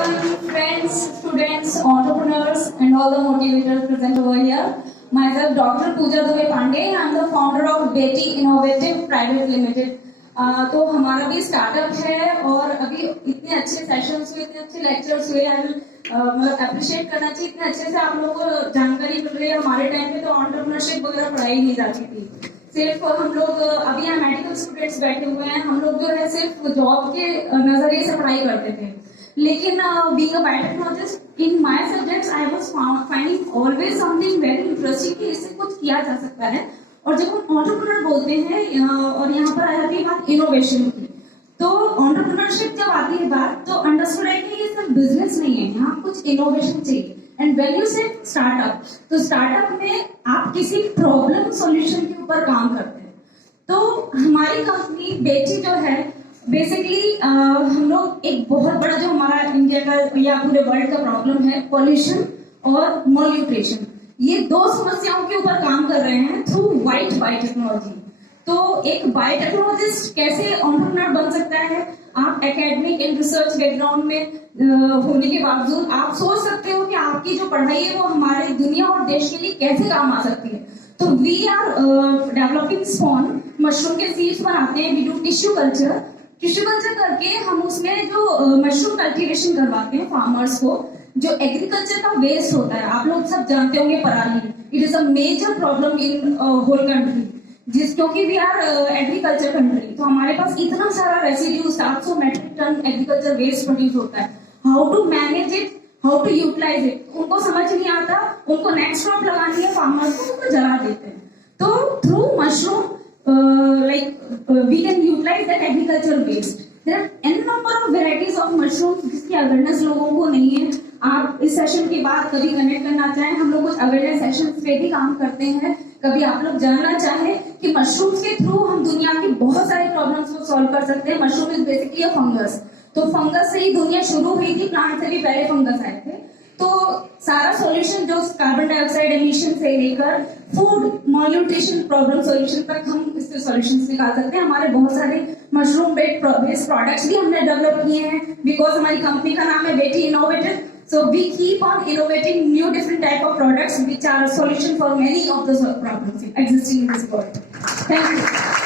everyone, friends, students, entrepreneurs, and all the motivators present over here. Myself, Dr. Pooja Dubey Pandey. I am the founder of Beti Innovative Private Limited. तो हमारा भी startup है और अभी इतने अच्छे sessions हुए, इतने अच्छे लेक्चर्स हुए, मतलब अप्रिशिएट करना चाहिए, इतने अच्छे से आप लोगों को जानकारी मिल रही है। हमारे टाइम पे तो एंटरप्रेन्योरशिप वगैरह पढ़ाई नहीं जाती थी, सिर्फ हम लोग अभी यहाँ मेडिकल स्टूडेंट्स बैठे हुए हैं, हम लोग जो है सिर्फ जॉब के नजरिए से पढ़ाई करते थे। लेकिन being a biotechnologist in my subjects I was finding always something very interesting कि इससे कुछ किया जा सकता है। और जब हम एंटरप्रेन्योर बोलते हैं और यहाँ पर आ जाती है बात इनोवेशन की, तो एंटरप्रेन्योरशिप जब आती है बात तो अंडरस्टूड है कि ये सिर्फ बिजनेस नहीं है, यहाँ कुछ इनोवेशन चाहिए। एंड व्हेन यू से स्टार्टअप, तो स्टार्टअप में आप किसी प्रॉब्लम सॉल्यूशन के ऊपर काम करते हैं। तो हमारी कंपनी बेटी जो है बेसिकली हम लोग एक बहुत बड़ा जो हमारा इंडिया का या पूरे वर्ल्ड का प्रॉब्लम है पॉल्यूशन और मॉल्यूट्रिशन, ये दो समस्याओं के ऊपर काम कर रहे हैं थ्रू वाइट बायोटेक्नोलॉजी। तो एक बायोटेक्नोलॉजिस्ट कैसे एंटरप्रेन्योर बन सकता है? आप एकेडमिक एंड रिसर्च बैकग्राउंड में होने के बावजूद आप सोच सकते हो कि आपकी जो पढ़ाई है वो हमारी दुनिया और देश के लिए कैसे काम आ सकती है। तो we are developing spawn, mushroom के सीड्स बनाते हैं, वी डू टिश्यू कल्चर करके हम उसमें जो मशरूम कल्टीवेशन करवाते हैं फार्मर्स को। जो एग्रीकल्चर का वेस्ट होता है, आप लोग सब जानते होंगे पराली, it is a major problem in whole country, क्योंकि वी आर एग्रीकल्चर कंट्री, तो हमारे पास इतना सारा residue 700 metric ton agriculture waste produce होता है। How to manage it, how to utilize it, उनको समझ नहीं आता। उनको नेक्स्ट क्रॉप लगानी है फार्मर्स को, उनको जला देते हैं। तो through mushroom we can utilize that agricultural waste. There are n number of varieties of mushrooms जिसकी अवेयरनेस लोगों को नहीं है। आप इस सेशन के बाद कभी कनेक्ट करना चाहें, हम लोग कुछ अवेयरनेस सेशंस पे भी काम करते हैं। कभी आप लोग जानना चाहें कि मशरूम्स के थ्रू हम दुनिया की बहुत सारी प्रॉब्लम्स को सॉल्व कर सकते हैं। Mushroom is basically a fungus, तो फंगस से ही दुनिया शुरू हुई थी, प्लांट से भी पहले फंगस आए थे। तो सारा सॉल्यूशन जो कार्बन डाइऑक्साइड एमिशन से लेकर फूड मॉल्यूट्रिशन प्रॉब्लम सॉल्यूशन तक हम इससे सॉल्यूशंस निकाल सकते हैं। हमारे बहुत सारे मशरूम बेस्ड प्रोडक्ट्स भी हमने डेवलप किए हैं, बिकॉज हमारी कंपनी का नाम है बेटी innovative. So we keep on innovating new different type of products which are a solution for many of the problems existing in this world. Thank you.